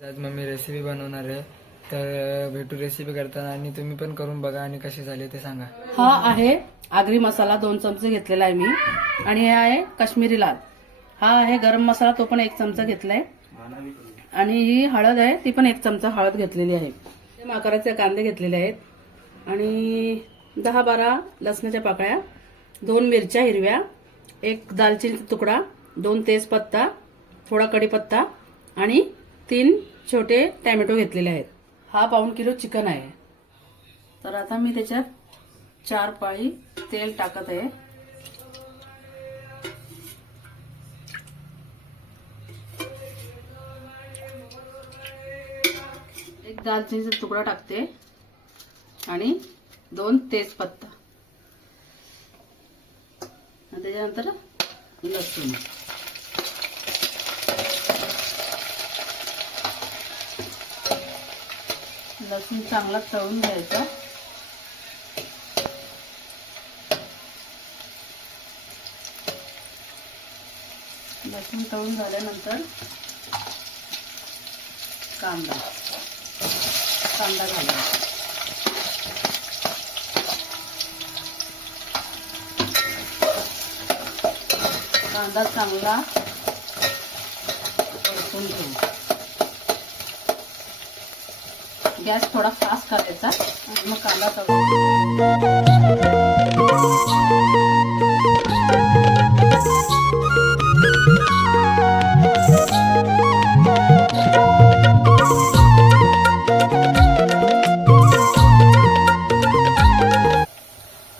आज mummy recipe बनवणार आहे. तर भेटू रेसिपी करताना आणि तुम्ही पण करून बघा आणि कशी झाली ते सांगा. हा आहे. आगरी मसाला दोन चमचे घेतलेला आहे मी. आणि हे आहे काश्मीरी लाल. हा आहे गरम मसाला तो पण एक चमचा घेतलाय. आणि ही हळद आहे ती पण एक चमचा हळद घेतलेली आहे. माकाराचे आकाराचे कांदे घेतलेले आहेत. आणि दहा बारा लसणाच्या पाकळ्या दोन मिरच्या हिरव्या एक दालचिनीचा तुकडा दोन तेजपत्ता थोडा कढीपत्ता आणि तीन छोटे टॅमॅटो घेतलेले आहेत. हा पाऊण किलो चिकन आहे. तर आता मी त्याच्यात चार पाळी तेल टाकत आहे. एक दालचिनीचा तुकडा टाकते आणि दोन तेजपत्ता. त्याच्यानंतर लसूण. लसूण चांगला तळून घ्यायचा. लसूण तळून झाल्यानंतर कांदा. कांदा घालायचा. कांदा चांगला परतून घेऊ. गॅस थोडा फास्ट करायचा. आणि मग कांदा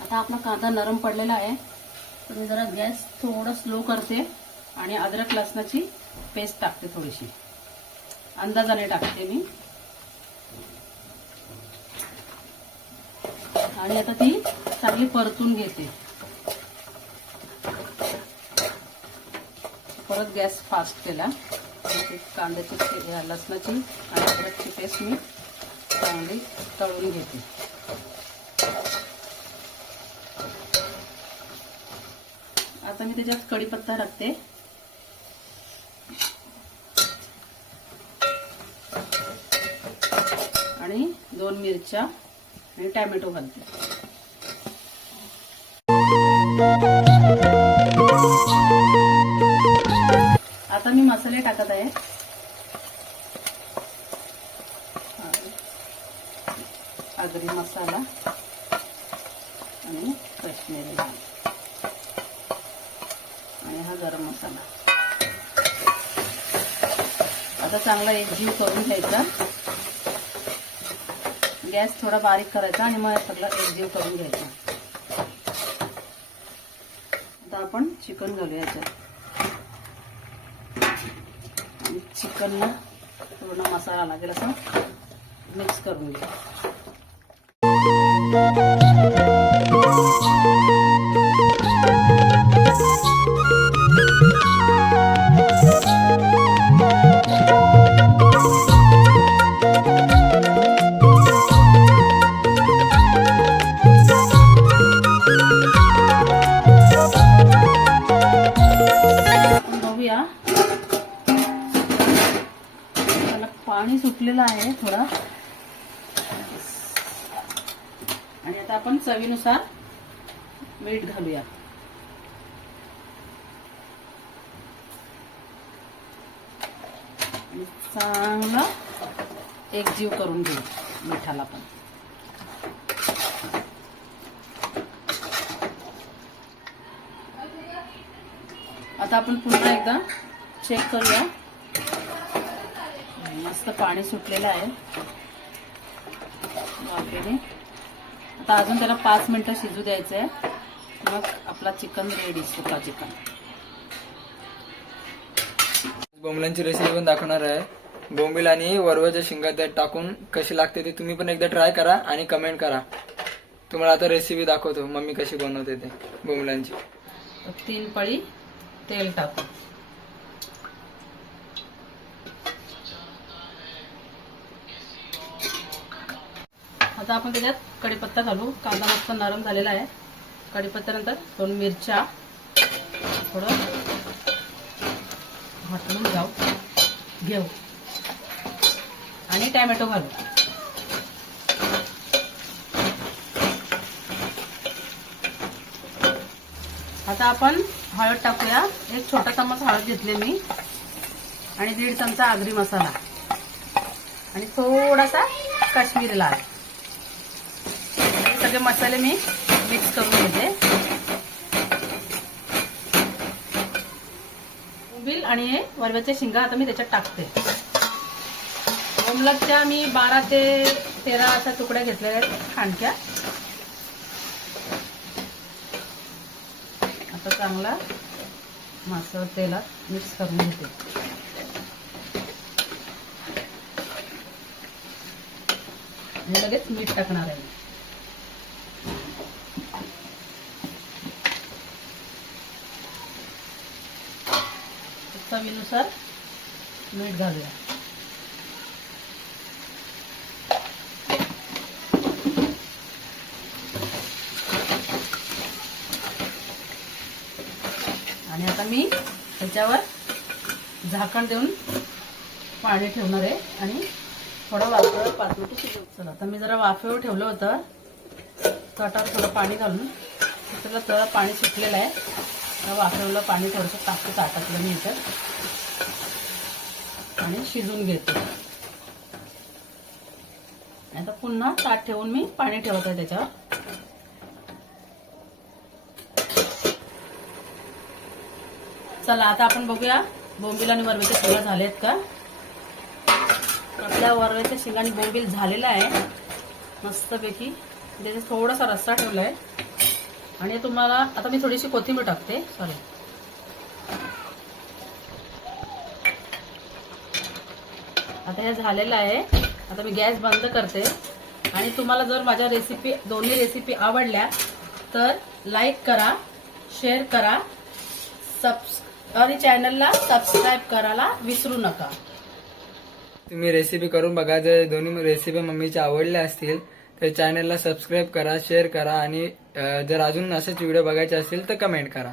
आता आपला कांदा नरम पडलेला आहे. तर मी जरा गॅस थोडा स्लो करते आणि अद्रक लसणाची पेस्ट टाकते थोडीशी. अंदाजाने टाकते मी. आणि आता ती चांगली परतून घेते. परत गॅस फास्ट केला. कांद्याची लसणाची आणि अद्रकची पेस्ट मी चांगली तळून घेते. आता मी त्याच्यात कढीपत्ता टाकते. आणि दोन मिरच्या आणि टॅमॅटो घालते. आता मी मसाले टाकत आहे. आगरी मसाला आणि कश्मीरी लाल. आणि हा गरम मसाला. आता चांगला एक जीव करून घ्यायचा. गॅस थोडा बारीक करायचा आणि मग सगळं एकजीव करून घ्यायचा. आता आपण चिकन घालूया याच्यात. आणि चिकनला पूर्ण मसाला लागेल असं मिक्स करून घ्या पाणी सुटलेलं आहे थोडा. आणि आता आपण चवीनुसार मीठ घालूया. चांगलं चांगला एक जीव करून घेऊ मिठाला पण. आता आपण पुन्हा एकदा चेक करूया. मस्त पाणी सुटलेलं आहे. वाफेने आता अजून त्याला पाच मिनिटं शिजू द्यायचं आहे मग आपला चिकन रेडी सुका चिकन. बोंबलांची रेसिपी पण दाखवणार आहे. बोंबील आणि वरवच्या शिंगात त्यात टाकून कशी लागते ते तुम्ही पण एकदा ट्राय करा आणि कमेंट करा. तुम्हाला आता रेसिपी दाखवतो मम्मी कशी बनवते ते बोंबलांची. तीन पळी तेल टाकू आता आपण त्याच्यात कढीपत्ता घालू. कांदा मस्त नरम झालेला आहे. कढीपत्त्यानंतर दोन मिरच्या. थोडं हटवून जाऊ. घेऊ. आणि टॅमॅटो घालू. आता आपण हळद टाकूया. एक छोटा चमच हळद घेतली मी. आणि दीड चमचा आगरी मसाला. आणि थोडासा काश्मीरी लाल. सगळे मसाले मी मिक्स करून घेते. उंबील आणि हे वरव्याच्या शिंगा आता मी त्याच्यात टाकते. ओमलकच्या मी बारा ते तेरा अशा तुकड्या घेतलेल्या आहेत खांडक्या. आता चांगला मासा तेलात मिक्स करून घेते. लगेच मीठ टाकणार आहे. चवीनुसार मीठ घालूया. आणि आता मी त्याच्यावर झाकण देऊन पाणी ठेवणार आहे आणि थोडं वाफेवर पाचमिनिट शिजवू. चला आता मी जरा वाफेवर ठेवलं होतं. तटावर थोडं पाणी घालून. त्याला थोडं पाणी सुटलेलं आहे. त्या वाफेवलं पाणी थोडंसं टाकतो ताटातलं मी इथं. आणि शिजून घेतो. आता पुन्हा ताट ठेवून मी पाणी ठेवत आहे त्याच्यावर. चला आता आपण बघूया बोंबील आणि वरवेच्या शेंगा झालेत का? आपल्या वरवेच्या शेंगा आणि बोंबील झालेला आहे. मस्तपैकी. त्याचा थोडासा रस्सा ठेवला आहे आणि तुम्हाला आता मी थोडीशी कोथिंबीर टाकते. सॉरी आता हे झालेलं आहे. आता मी गॅस बंद करते. आणि तुम्हाला जर माझ्या रेसिपी दोन्ही रेसिपी आवडल्या तर लाईक करा शेअर करा सबस् आणि चॅनलला सबस्क्राईब करायला विसरू नका. तुम्ही रेसिपी करून बघा. जर दोन्ही रेसिपी मम्मीच्या आवडल्या असतील तर चॅनलला सबस्क्राईब करा शेअर करा आणि जर अजून असेच व्हिडिओ बघायचे असतील तर कमेंट करा.